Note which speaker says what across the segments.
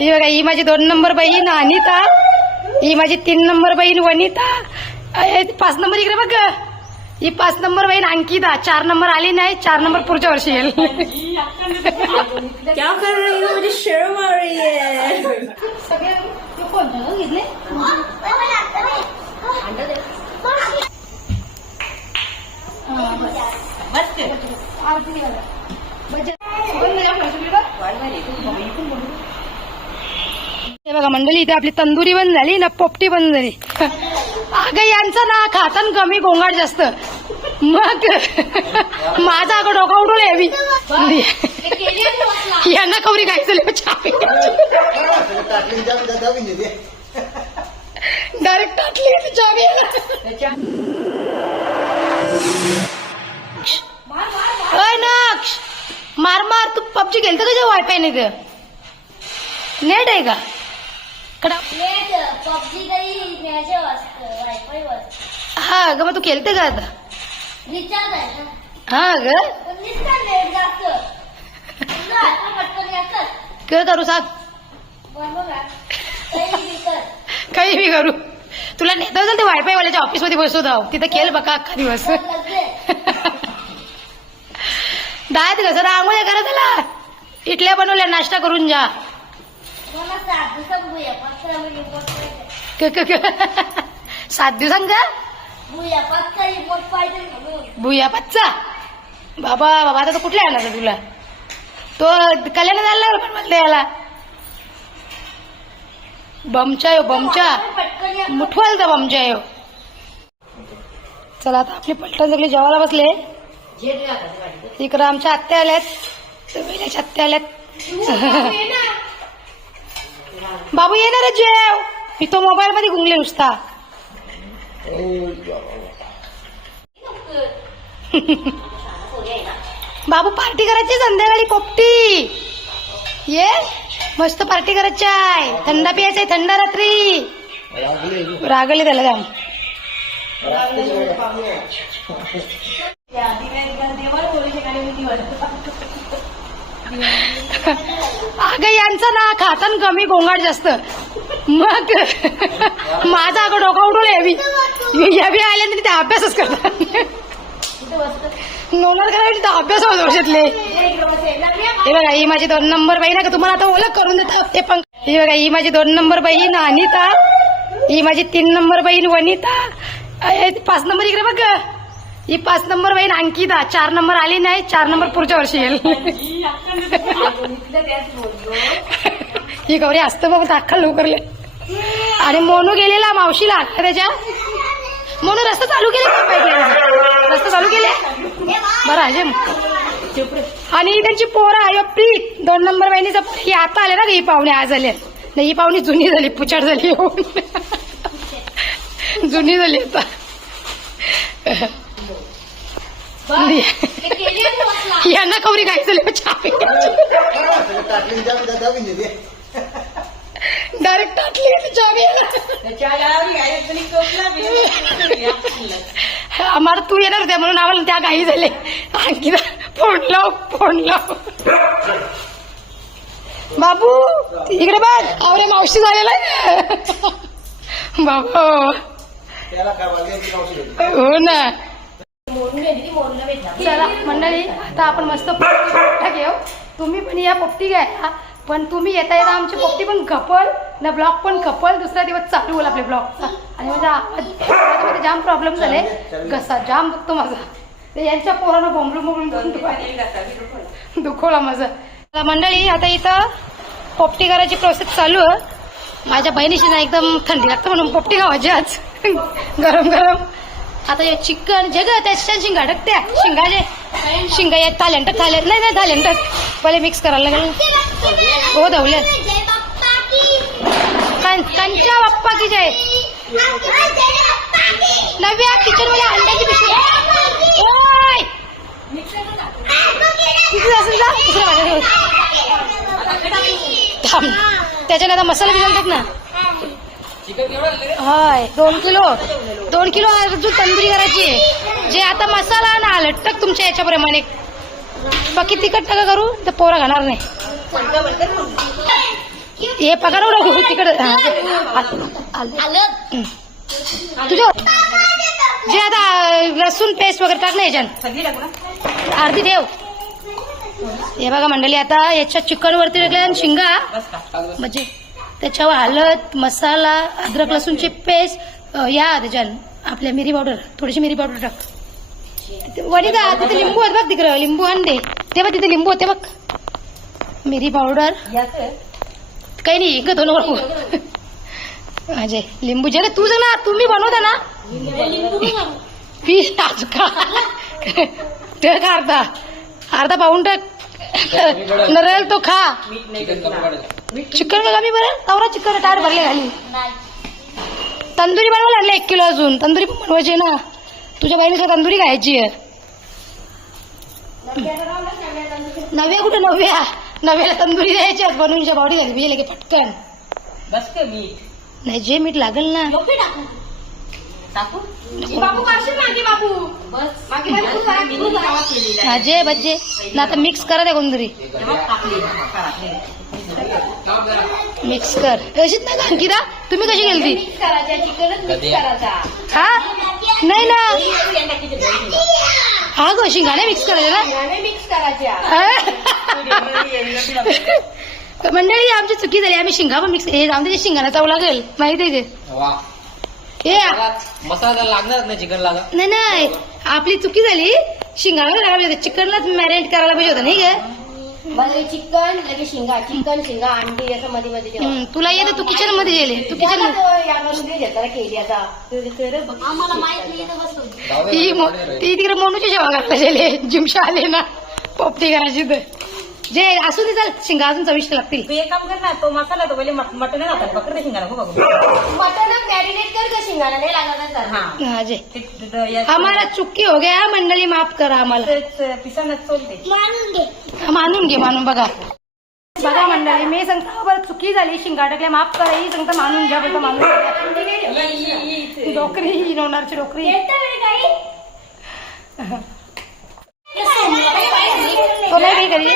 Speaker 1: ही बघा ही माझी दोन नंबर बहीण अनिता. ही माझी तीन नंबर बहीण वनिता. पाच नंबर इकडे बघ. ग. ही पाच नंबर बहीण अंकिता चार नंबर आली नाही चार नंबर पुढच्या वर्षी येईल.
Speaker 2: क्या कर रही हो? मुझे शर्म आ रही है.
Speaker 1: सगळे घेतले हे बघा मंडळी इथे आपली तंदुरी बंद झाली ना पोपटी बंद झाली. अगं यांचं ना खातन कमी गोंगाट जास्त. मग माझा अगं डोका या यावी यांना कवरी काय छापे डायरेक्ट टाकली चावी नक्ष. मार मार. तू पबजी खेळतो का जे वायफाय नाही ते नेट आहे का?
Speaker 3: पबजी
Speaker 1: हा ग मग तू खेळते का आता? हा ग काय करू सांग.
Speaker 3: काही
Speaker 1: मी करू. तुला नेता असेल ते वायफाय वाल्याच्या ऑफिसमध्ये बसू जाऊ तिथं खेळ बघा अख्खा दिवस. दात कसं आंघोळ्या करा त्याला. इटल्या बनवल्या नाश्ता करून जा.
Speaker 3: सात दिवसात भुया
Speaker 1: दिवसांचा पच्चा. बाबा बाबा आता तो कुठल्या आणायचा तुला? तो कल्याण लागला पण म्हणलं याला. बमचा यो बमचा.
Speaker 3: पटकन या.
Speaker 1: मुठवालचा बमचा यो चला आता आपली पलटण सगळी जेवायला बसले. इकडं आमच्या आत्या आल्यात. आत्या आल्यात. बाबू येणार आहे जेव. मी तो मोबाईल मध्ये गुंगले नुसता. बाबू पार्टी करायची संध्याकाळी पोपटी. ये. मस्त पार्टी करायची आहे. थंड पियायचंय थंड रात्री. रागले त्याला जाम. अगं यांचं ना खातन कमी गोंगाट जास्त. मग माझा अगं डोका उडून यावी यावी आले तरी ते अभ्यासच करतात. नोंदणार करायची तर अभ्यास होत वर्षातले. हे बघा ही माझी दोन नंबर बाई ना का? तुम्हाला आता ओळख करून देतो. ते पण हे बघा ही माझी दोन नंबर बहीण अनिता. ही माझी तीन नंबर बहीण वनिता. पाच नंबर इकडे बघ ही पाच नंबर बहीण अंकिता चार नंबर आली नाही चार नंबर पुढच्या वर्षी येईल. ही गौरी असतं बाबा दाखल लवकरले आणि मोनू गेलेला मावशीला त्याच्या? मोनू रस्ता चालू केले रस्ता चालू केले? बरं आहे आणि त्यांची पोरं आहे प्रीत. दोन नंबर बहिणीचा ही आता आले ना ही पाहुणे आज आले नाही ही पाहुणी जुनी झाली पुचाड झाली. जुनी झाली आता. यांना कवरी काय झाली छापे डायरेक्ट टाकली ती चावी आम्हाला तू येणार होत्या म्हणून आम्हाला त्या काही झाले आणखी फोन लाव फोन लाव. बाबू इकडे बघ. आवरे मावशी झालेला. बाबू. हो ना. चला मंडळी आता आपण मस्त पोपटी घेऊ. तुम्ही पण या पोपटी घ्या पण तुम्ही येता येता आमची पोपटी पण खपल ना ब्लॉग पण खपल. दुसरा दिवस चालू होईल आपल्या ब्लॉगचा आणि माझा आवाज- आवाजामध्ये जाम प्रॉब्लेम झाले. घसा जाम दुखतो माझा. ते यांच्या पोरानं बोंबलून बोंबलून दुखवला. माझं. चला मंडळी आता इथं पोपटी करायची प्रोसेस चालू आहे. माझ्या बहिणीशी ना एकदम थंडी लागतं म्हणून पोपटी खावायची आज. गरम गरम आता हे चिकन जे ग त्याच्या शिंगा टाकत्या शिंगाचे शिंगा येत थालेंट थाले नाही नाही थालेंट पहिले मिक्स करायला लागेल. हो धवले.
Speaker 3: त्यांच्या बाप्पा की
Speaker 1: कंच्या जय. नव्या किचनमध्ये अंड्याची पिशवी. ओय! किती असेल जा दुसऱ्या भाज्या थांब. त्याच्याने आता मसाला बिसाले टाक ना. हाय दोन किलो. दोन किलो अजून तंदुरी करायची आहे. जे आता मसाला ना लटक तुमच्या याच्याप्रमाणे. बाकी तिखट नका करू तर पोरा खाणार नाही. हे पगार नको तिकडे. तुझ्या जे आता लसूण पेस्ट वगैरे टाक ना याच्यात. अर्धी ठेव. हे बघा मंडळी आता याच्या चिकन वरती टाकल्या आणि शिंगा. म्हणजे त्याच्यावर हळद मसाला अद्रक लसूणची पेस्ट या त्याच्यात. आपल्या मिरी पावडर थोडीशी मिरी पावडर टाक. ते- वनिता तिथे लिंबू आहेत बघ तिकडं लिंबू आण दे ते बघ तिथे लिंबू होते बघ. मिरी पावडर. काही नाही इकडं दोन नको अजय लिंबू जे तू जर ना तुम्ही बनवता ना. पीस टाच का अर्धा अर्धा पाहून टाक. नरेल तो खा. चिकन का कमी बरं. तवरा चिकन टायर भरले खाली तंदुरी बनवायला आणले एक किलो अजून. तंदुरी पण बनवायची आहे ना. तुझ्या बहिणीला तंदुरी खायची आहे. नव्या कुठे? नव्या. नव्याला तंदुरी द्यायची बनवूनच्या बावडी द्यायची बिजे लगे पटकन.
Speaker 2: बस का मीठ.
Speaker 1: नाही जे मीठ लागेल ना.
Speaker 2: टाकू
Speaker 1: करशील मागे
Speaker 2: बस.
Speaker 1: मागे
Speaker 2: आहे.
Speaker 1: अजय बज्जे ना आता मिक्स करा द्या कोणतरी. मिक्स कर. अशीच ना अंकिता? तुम्ही कशी गेलती? हा? नाही ना. हा गो शिंगाणे मिक्स करायचे ना? हा? मंडळी आमची चुकी झाली. आम्ही शिंगा पण मिक्स हे जाऊन दे शिंगाणा चावू लागेल माहिती आहे ते. हे
Speaker 4: मसाला लागणार नाही चिकन लागा
Speaker 1: नाही नाही. आपली चुकी झाली. पाहिजे होतं चिकनलाच मॅरिनेट करायला पाहिजे होतं नाही का?
Speaker 3: मला चिकन लगे शिंगा चिकन शिंगा अंडी असं मध्ये मध्ये.
Speaker 1: हम्म, तुला येतं तू किचनमध्ये गेले तू किचन
Speaker 3: त्याला तो यावरून दे जत्रा केली आता. आम्हाला माहीत नाही तर
Speaker 1: ती मो- ती तिकडे मोनूची जेव्हा करायला गेले जिमशा आले ना. पोपटी करायची तर. जे असू दे चाल शिंगा अजून चविष्ट लागतील.
Speaker 2: तू एक काम कर ना तो मसाला तो पहिले मट- मटण घालतात पकड ते शिंगाला बघू
Speaker 3: मटन मॅरिनेट कर का शिंगाला नाही लागत तर.
Speaker 2: हा.
Speaker 1: हा जे.
Speaker 2: ते- ते- या-
Speaker 1: हमारा चुकी हो गया मंडळी माफ करा आम्हाला.
Speaker 2: तेच पिसानच चोलते
Speaker 1: मानून घे. मानून बघा. बघा मंडळी मी सांगता बरं चुकी झाली शिंगा टाकल्या माफ करा ही सांगता मानून घ्या बोलता मानून घ्या. डोकरी ही नवनारची डोकरी तो नाही काही? करी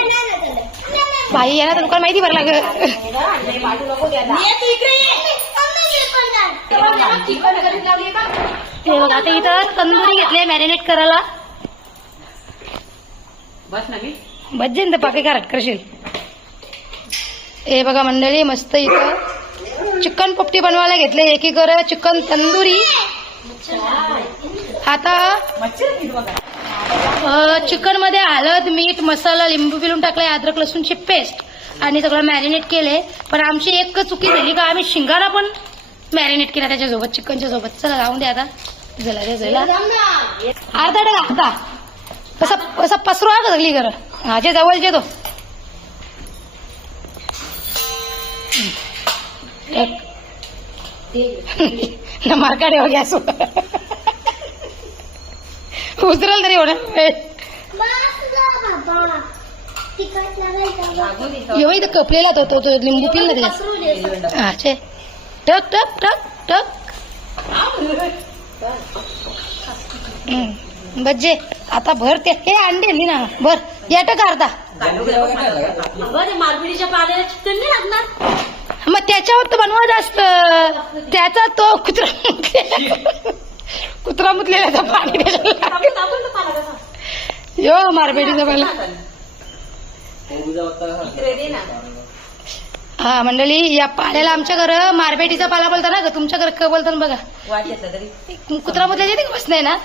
Speaker 1: यांना तर दुकान माहिती भरला ग हे बघा आता इथं तंदुरी घेतली मॅरिनेट करायला.
Speaker 2: बस ना मी.
Speaker 1: भज्जन तर पाके खारट करशील. हे बघा मंडळी मस्त इथं चिकन पोपटी बनवायला घेतले. एकीकडे चिकन तंदुरी. आता चिकनमध्ये हळद मीठ मसाला लिंबू पिलून टाकलाय अद्रक लसूणची पेस्ट. आणि सगळं मॅरिनेट केलंय. पण आमची एक चुकी झाली का आम्ही शिंगारा पण मॅरिनेट केला त्याच्यासोबत चिकनच्या सोबत. चला लावून द्या आता. झाला रे झाला अर्धा टाका अर्धा कसा कसा पसरू आहे सगळी घर. हा जे जवळचे तो. ना मार्काडे हो गॅस. उचरल तरी होणार यो इथं कपलेला तो तो लिंबू पिल ना त्याच्यात. हा छे. टक टक टक टक. बज्जे आता भर ते. हे अंडे मी ना भर. या टक अर्धा.
Speaker 3: लागणार
Speaker 1: मग त्याच्यावर तर बनवा जास्त. त्याचा तो कुत्रा. कुत्रा मुतलेला पाणी. यो मारबेडीचा पहिला हा. मंडळी या पाल्याला आमच्या घर मारबेटीचा पाला बोलता ना ग तुमच्या घर क बोलता ना बघा. कुत्रा मुतल्या येते का बस नाही ना?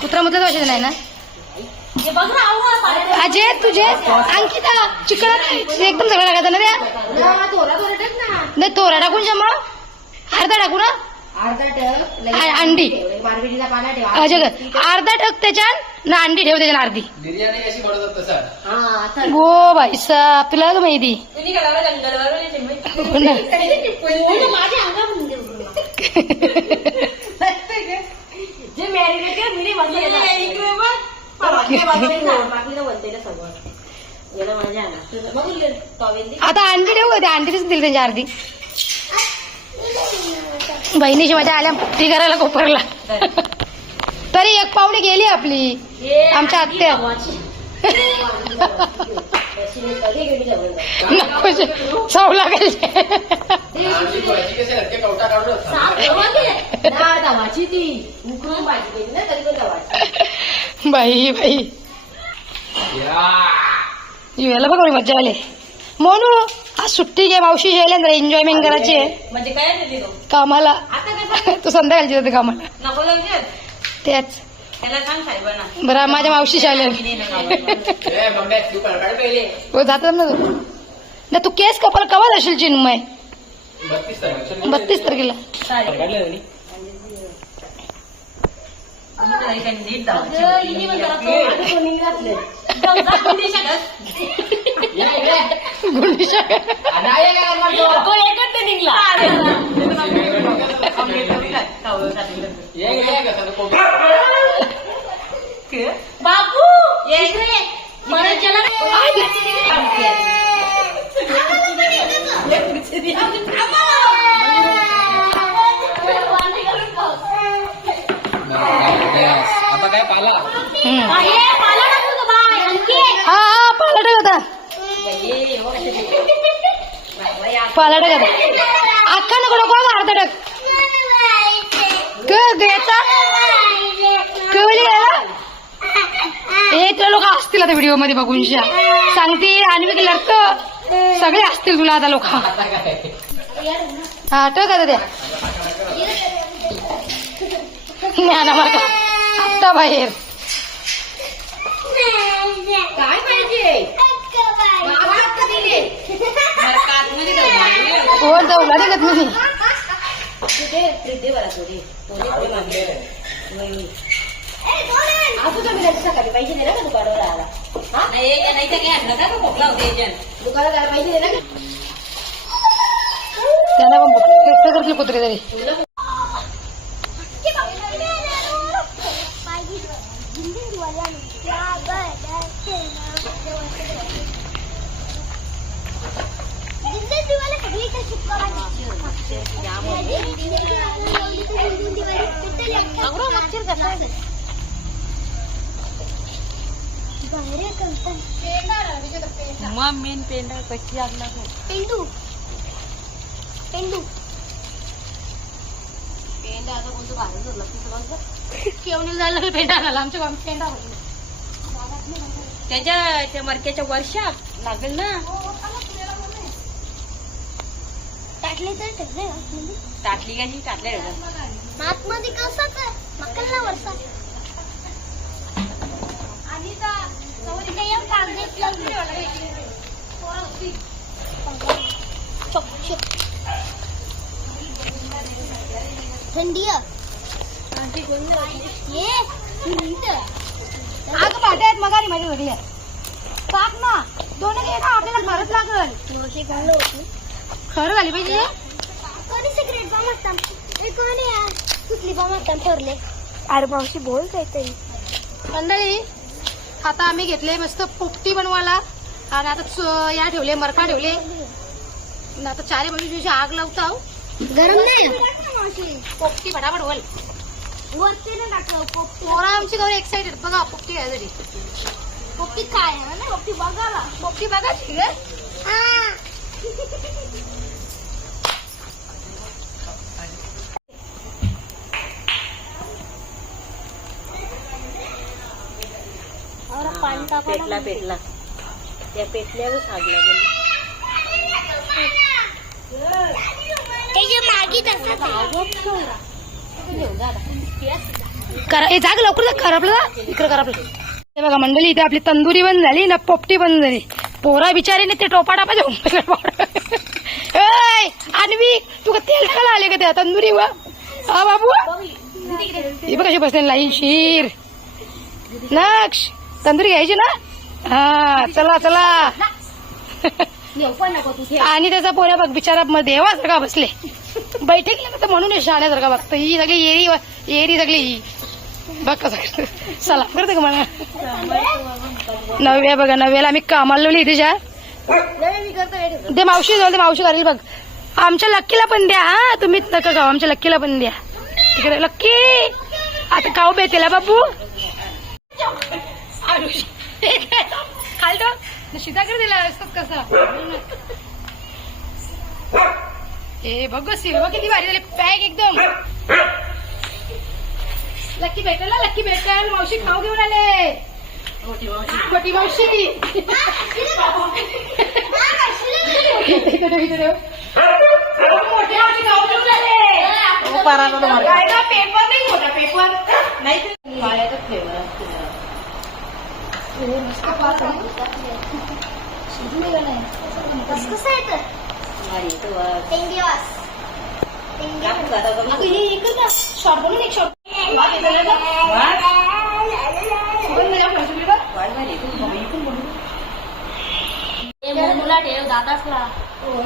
Speaker 1: कुत्रा मुतल्या वाशेत नाही ना?
Speaker 3: हे
Speaker 1: अजय तुझे? अंकिता चिकन एकदम सगळं टाकायचं ना. नाही तोरा टाकून जमा अर्धा टाकू ना?
Speaker 3: अर्धा टक
Speaker 1: अंडी.
Speaker 3: पाला ठेवा.
Speaker 1: अर्धा टक त्याच्यात ना अंडी ठेव त्याच्यात अर्धी.
Speaker 4: बिर्याणी कशी बनवतात तसं?
Speaker 3: हा आता.
Speaker 1: गो भाई साहब तुला का माहिती
Speaker 2: तुम्ही जंगलवर माहिती?
Speaker 1: हो ना.
Speaker 3: माझ्या अंगावर जे मॅरिनेट केलं मी नाही
Speaker 2: इकडे बघ. परवा
Speaker 3: बाकीला म्हणते ना सगळं. गेलं माझ्या अंगात बघून टॉवेल दे.
Speaker 1: आता अंडी ठेवू का त्या अंडीच दिली त्यांच्या अर्धी. बहिणीशी माझ्या आल्या ती करायला कोपरला. तरी एक पाहुणी गेली आपली आमच्या आत्या. चव लागेल. बाई बाई. याला बघ मजा आली. म्हणू आज सुट्टी घे मावशी जरा एन्जॉयमेंट करायची आहे.
Speaker 2: म्हणजे काय तो
Speaker 1: कामाला.
Speaker 2: आता कसं
Speaker 1: तू संध्याकाळची जाते कामाला.
Speaker 2: नको जाऊ.
Speaker 1: तेच
Speaker 2: त्याला सांग साहेबांना.
Speaker 1: बरं माझ्या मावशी.
Speaker 4: ए मम्मी तू पहिले.
Speaker 1: हो जातात ना तू. ना तू केस कपाल कवा जाशील चिन्मय?
Speaker 4: बत्तीस तारीख
Speaker 1: बत्तीस तारखेला.
Speaker 4: म्हणे.
Speaker 2: आता तरी काही नीट
Speaker 4: आता काय पाला.
Speaker 3: पाला
Speaker 1: हा हा पालाट होता पालाट होता अख्खा नको नको अर्धा टाक. क- घ्यायचा कवली घ्यायला हे तुला लोक असतील आता व्हिडिओमध्ये बघून शा. सांगतील आणि मी लढत सगळे असतील तुला आता लोक. हा टक आता द्या ज्ञाना बघा आत्ता बाहेर.
Speaker 3: काय पाहिजे?
Speaker 2: मला का आतमध्ये ठेवलं?
Speaker 1: कोण जाऊ लागत नाही
Speaker 2: नाही, हे- नाही तर काय आणलं का? खोकला होता याच्यात.
Speaker 1: त्याला पण कुत्रे तरी.
Speaker 2: मग मेन पेंडा कशी आणला तो?
Speaker 3: पेंडू. पेंडू.
Speaker 1: केवणी झालं पेंडा झाला. आमच्या गावात पेंडा
Speaker 2: त्याच्या त्या मरक्याच्या वर्षात लागेल ना?
Speaker 3: टाकले तर टाकले. आतमध्ये कसं कर मकरला थंडी ये
Speaker 1: अगं पाट्या आहेत मगारी माझ्या घरी आहे. टाक ना. दोन आपल्याला मारत लागल. खरं झाली पाहिजे.
Speaker 3: कोणी सिगरेट बॉम्ब असतात ए कोणी कुठली बॉम्ब असतात ठरले. अरे मावशी बोल काहीतरी.
Speaker 1: मंडळी आता आम्ही घेतले मस्त पोपटी बनवायला. आणि आता च- या ठेवले मरका ठेवले. आणि आता चारे बाजूची आग लावता
Speaker 3: गरम नाही.
Speaker 1: पोपटी फटाफट होल
Speaker 3: वरती ना टाकलं पोपटी.
Speaker 1: पोरा आमची गौरी एक्साइटेड बघा पोपटी घ्यायसाठी
Speaker 3: पोपटी काय आहे ना? पोपटी बघायला
Speaker 1: पोपटी बघायची ग
Speaker 3: हा. पाणी टाका
Speaker 2: पेटला पेटला. त्या पेटल्यावर आग लागेल
Speaker 1: हे जाग लवकर करपलं इकडे करपलं हे बघा मंडळी इथे आपली तंदुरी बंद झाली ना पोपटी बंद झाली. पोरा बिचारीने ते टोपा टापा आणवी तू का तेल टाकायला आले का त्या तंदुरी व हा बाबू. ही बघ कशी बसले लाईन? शीर. नक्ष. तंदुरी घ्यायची ना? हा चला चला. आणि त्याचा पोऱ्या बघ बिचारा म- देवासारखा बसले. बैठक तर म्हणून हे शाण्यासारखा बघतो ही सगळी येरी येरी सगळी ही. बघ कसं सलाम करते का मला? नव्या बघा नव्याला आम्ही कामाला लावली तिच्या ते मावशी जाऊ ते मावशी करेल बघ. आमच्या लक्कीला पण द्या हा. तुम्ही नका गाव आमच्या लक्कीला पण द्या. तिकडे लक्की! आता खाऊ बेतेला बाबू. खालतो शिताकडे दिला असतात कसा ए बघ सिल्व किती भारी झाले पॅक एकदम लक्की भेटेल ना लक्की भेटेल मावशी खाऊ घेऊन आले
Speaker 2: मोठी मावशी
Speaker 1: मोठी मावशी खाऊ घेऊन आले
Speaker 2: पराकडे मार
Speaker 1: काय पेपर नाही मोठा पेपर
Speaker 2: नाही
Speaker 1: शॉर्ट बनून एक शॉर्ट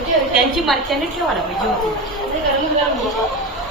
Speaker 3: ठेव
Speaker 2: त्यांची मागच्याने ठेवायला पाहिजे होती.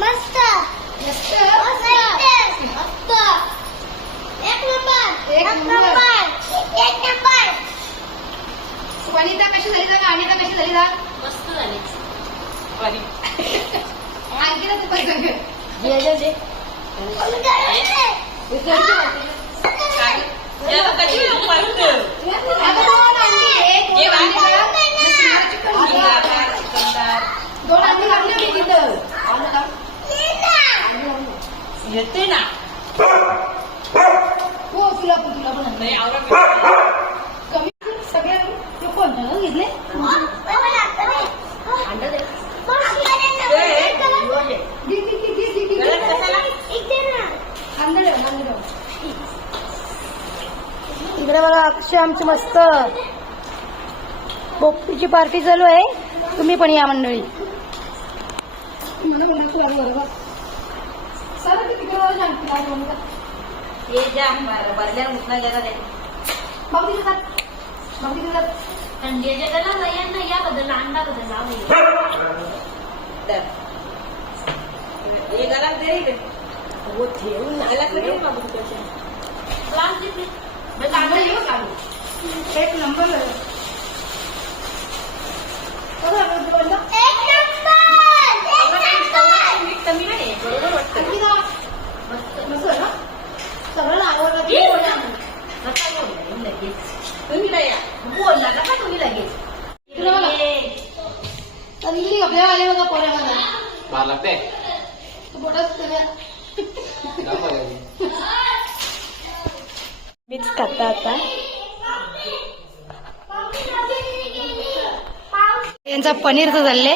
Speaker 3: मस्त मस्त मस्त एक नंबर
Speaker 1: एक नंबर.
Speaker 3: एक नंबर
Speaker 1: वनिता कशी झाली जा अनिता कशी झाली जा
Speaker 2: मस्त झाले
Speaker 1: आणखी ना तू पण सांग. आता दोन घातली होती तिथं
Speaker 2: येते ना.
Speaker 1: हो तुला पण तुला पण
Speaker 2: नाही आवडत
Speaker 1: कमी सगळ्या तू कोणतं घेतले इकडे बघा अक्षय आमची मस्त. पोपटीची पार्टी चालू आहे. तुम्ही पण या मंडळी.
Speaker 2: ये जा बदल्या उठला गेला ते
Speaker 3: थंडीच्या त्याला यांना या बद्दल अंडा बद्दल
Speaker 2: तर ये गला दे रे वो ठेवून गला दे बाबू तुझ्या
Speaker 1: एक नंबर
Speaker 2: कमी बरोबर वाटतं
Speaker 1: सगळं आवडलं
Speaker 2: नका बोलू लगेच. तुम्ही काय बोलला नका तुम्ही लगेच?
Speaker 1: तुला बघा. तंदुरी कपड्या आले बघा पोऱ्यामध्ये
Speaker 4: मला लागते
Speaker 1: तू पोटात सगळ्या मीच खाता आता. यांचा पनीरचं चालले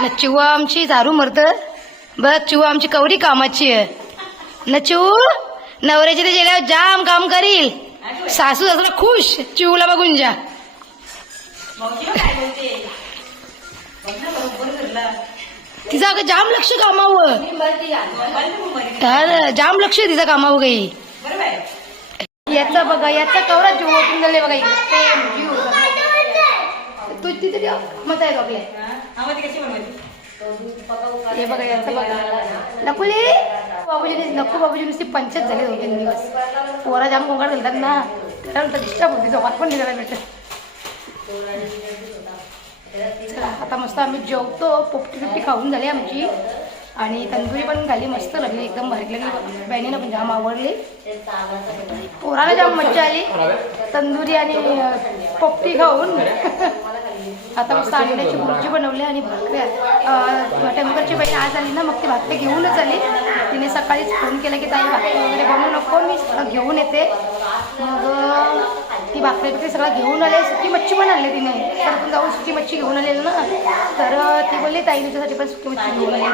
Speaker 1: न चिवा आमची दारू मरत बघ चिवा आमची कवरी कामाची आहे. न चिऊ नवऱ्याची ते गेल्यावर जाम काम करील. सासू सासरा खुश चिवला बघून जा. तिचं अगं जाम लक्ष कामावं तर जाम लक्ष आहे तिचं कामावं काही. याचा बघा याचा कवरा जीव ओटून गेले बघा इकडे. तू तिथे. मत आहे बघले हे बघा याचं बघा. नकुली बाबूजी नको बाबूजी नुसती पंचायत झाली दोन तीन दिवस. पोरा जाम गोंगाट घालतात ना. त्याला डिस्टर्ब होती जवळ पण निघायला भेटत चला आता मस्त आम्ही जेवतो. पोपटी बिपटी खाऊन झाली आमची. आणि तंदुरी पण झाली मस्त लागली. एकदम भारी लागली. बहिणीनं पण जाम आवडली. पोराला जाम मज्जा आली. तंदुरी आणि पोपटी खाऊन. आता मस्त अंड्याची भुर्जी बनवली आणि भाकऱ्या टंकरची टेंबरची बहीण आज आली ना मग ती भाकरी घेऊनच आली. तिने सकाळीच फोन केला की ताई भाकरी वगैरे बनवू नको मी सगळं घेऊन येते. मग ती भाकरी ते सगळं घेऊन आले. सुकी मच्छी पण आणली तिने. परतून जाऊन सुकी मच्छी घेऊन आलेली ना. तर ती बोलली ताई तुझ्यासाठी पण सुकी मच्छी घेऊन आली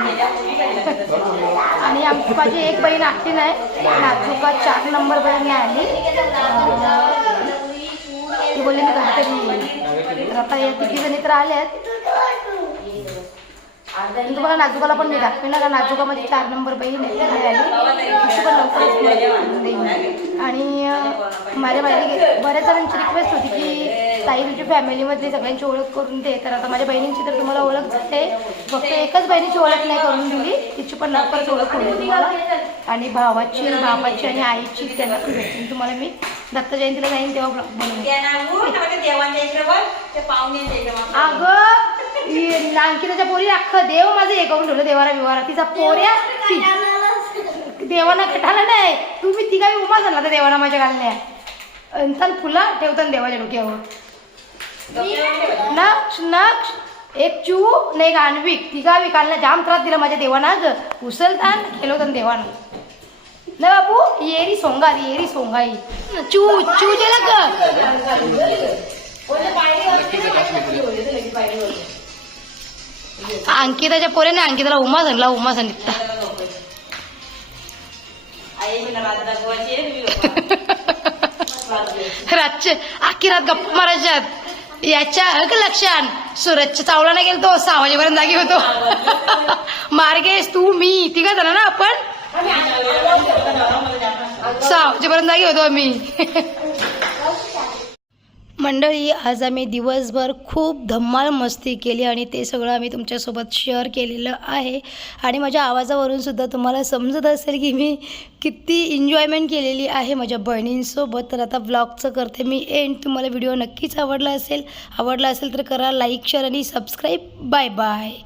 Speaker 1: आणि आमची माझी एक बहीण आखी नाही नाचुका चार नंबर बहीण आली. ती बोलली मी कधीतरी तर आता या तिघी जणी तर आल्यात. आहेत तुम्हाला नाजुकाला पण मी दाखवेन. ना नाजुका नाजुकामध्ये चार नंबर बहीण आहे ती तिची पण लवकरच ओळख देईन. आणि माझ्या बहिणी बऱ्याच जणांची रिक्वेस्ट होती की ताई तुझी फॅमिलीमधली सगळ्यांची ओळख करून दे. तर आता माझ्या बहिणींची तर तुम्हाला ओळख झाली फक्त एकच बहिणीची ओळख नाही करून दिली. तिची पण लवकरच ओळख करून तुम्हाला. आणि भावाची बापाची आणि आईची त्यांना पण तुम्हाला मी. दत्त जयंतीला जाईन तेव्हा ब्लॉग बनवेन. अगं ही अंकिताच्या पोरी अख्खं देव माझं हे करून ठेवलं देवारा बिवारा तिचा पोऱ्या देवाना कठाला नाही. तुम्ही तिघा उमा झाला तर देवाना माझ्या घालण्या अंतन फुला ठेवताना देवाच्या डोक्यावर. नक्ष नक्ष. एक चू नाही आणविक. तिघा विकालला जाम त्रास दिला माझ्या देवाना. ग उचलतान खेळवताना देवाना. ना बाबू येरी सोंगा येरी सोंगाई चू चू जेला ग अंकिताच्या पोरेने अंकिताला उमा झाला उमा सांगितला
Speaker 2: आई
Speaker 1: रातचे अख्खी रात गप्प मारायच्यात. याच्या हक लक्षान सूरजच्या चावला नाही गेलो तो सहा वाजेपर्यंत जागी होतो. मार्गेश तू मी तिघ जण ना आपण? सहा वाजेपर्यंत जागी होतो आम्ही. मंडळी आज आम्ही दिवसभर खूप धम्माल मस्ती केली आणि ते सगळं आम्ही तुमच्यासोबत शेअर केलेलं आहे. आणि माझ्या आवाजावरून सुद्धा तुम्हाला समजत असेल की मी किती एन्जॉयमेंट केलेली आहे माझ्या बहिणींसोबत. तर आता ब्लॉगचं करते मी एंड तुम्हाला व्हिडिओ नक्कीच आवडला असेल. आवडला असेल तर करा लाईक शेअर आणि सबस्क्राईब बाय बाय